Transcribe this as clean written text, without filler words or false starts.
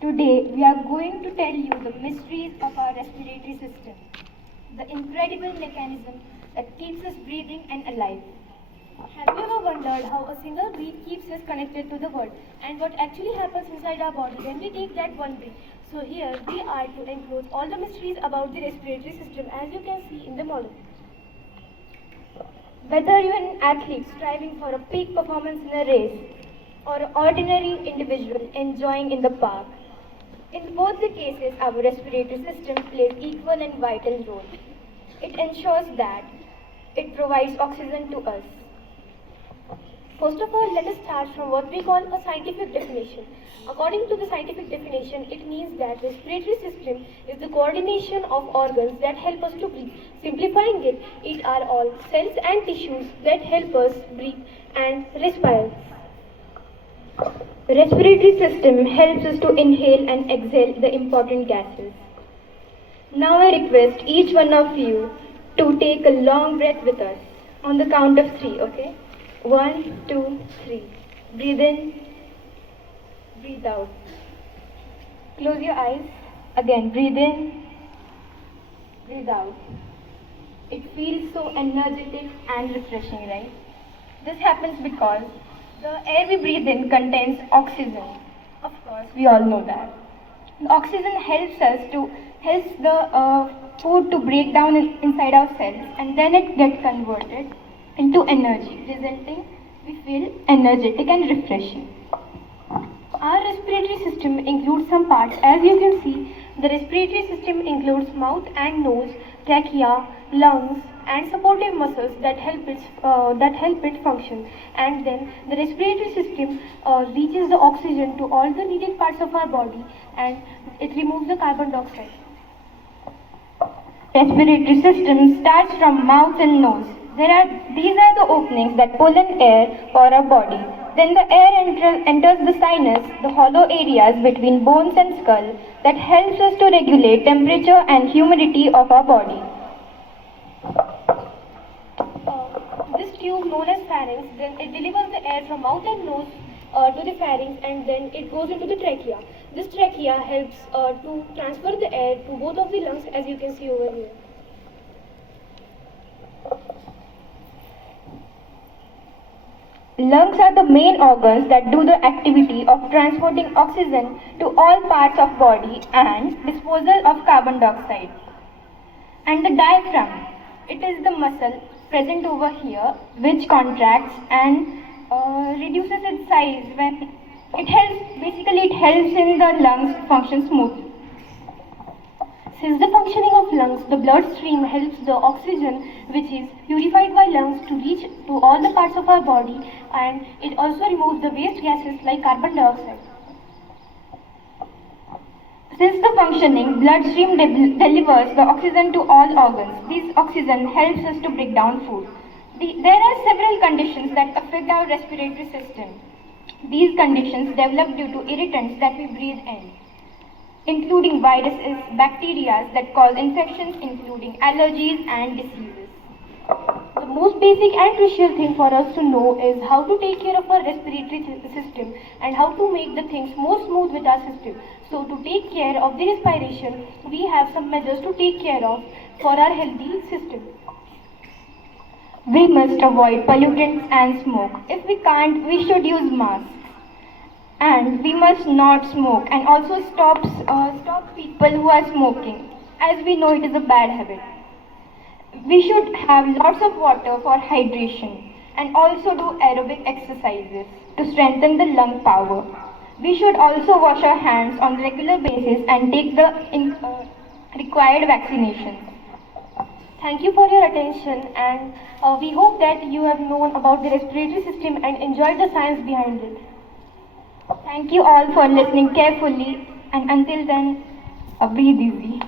Today, we are going to tell you the mysteries of our respiratory system, the incredible mechanism that keeps us breathing and alive. Have you ever wondered how a single breath keeps us connected to the world and what actually happens inside our body when we take that one breath? So here we are to enclose all the mysteries about the respiratory system as you can see in the model. Whether you're an athlete striving for a peak performance in a race or an ordinary individual enjoying in the park, in both the cases our respiratory system plays equal and vital role. It ensures that it provides oxygen to us. First of all, let us start from what we call a scientific definition. According to the scientific definition, it means that respiratory system is the coordination of organs that help us to breathe. Simplifying it are all cells and tissues that help us breathe and respire. The respiratory system helps us to inhale and exhale the important gases. Now I request each one of you to take a long breath with us on the count of 3, okay? 1, 2, 3. Breathe in, breathe out. Close your eyes. Again, breathe in, breathe out. It feels so energetic and refreshing, right? This happens because the air we breathe in contains oxygen. Of course, we all know that. The oxygen helps the food to break down inside our cells, and then it gets converted into energy, resulting we feel energetic and refreshing. Our respiratory system includes some parts. As you can see, the respiratory system includes mouth and nose, trachea, lungs, and supportive muscles that help it function. And then the respiratory system reaches the oxygen to all the needed parts of our body, and it removes the carbon dioxide. Respiratory system starts from mouth and nose. These are the openings that pull in air for our body. Then the air enters the sinus, the hollow areas between bones and skull that helps us to regulate temperature and humidity of our body. This tube known as pharynx, then it delivers the air from mouth and nose to the pharynx, and then it goes into the trachea. This trachea helps to transfer the air to both of the lungs, as you can see over here. Lungs are the main organs that do the activity of transporting oxygen to all parts of body and disposal of carbon dioxide. And the diaphragm, it is the muscle present over here which contracts and reduces its size when it helps in the lungs function smoothly. Since the functioning of lungs, the bloodstream helps the oxygen which is purified by lungs to reach to all the parts of our body, and it also removes the waste gases like carbon dioxide. Since the functioning, bloodstream delivers the oxygen to all organs. This oxygen helps us to break down food. There are several conditions that affect our respiratory system. These conditions develop due to irritants that we breathe in, including viruses, bacteria that cause infections, including allergies and diseases. The most basic and crucial thing for us to know is how to take care of our respiratory system and how to make the things more smooth with our system. So to take care of the respiration, we have some measures to take care of for our healthy system. We must avoid pollutants and smoke. If we can't, we should use masks. And we must not smoke, and also stop people who are smoking, as we know it is a bad habit. We should have lots of water for hydration and also do aerobic exercises to strengthen the lung power. We should also wash our hands on a regular basis and take the required vaccinations. Thank you for your attention, and we hope that you have known about the respiratory system and enjoyed the science behind it. Thank you all for listening carefully, and until then, breathe easy.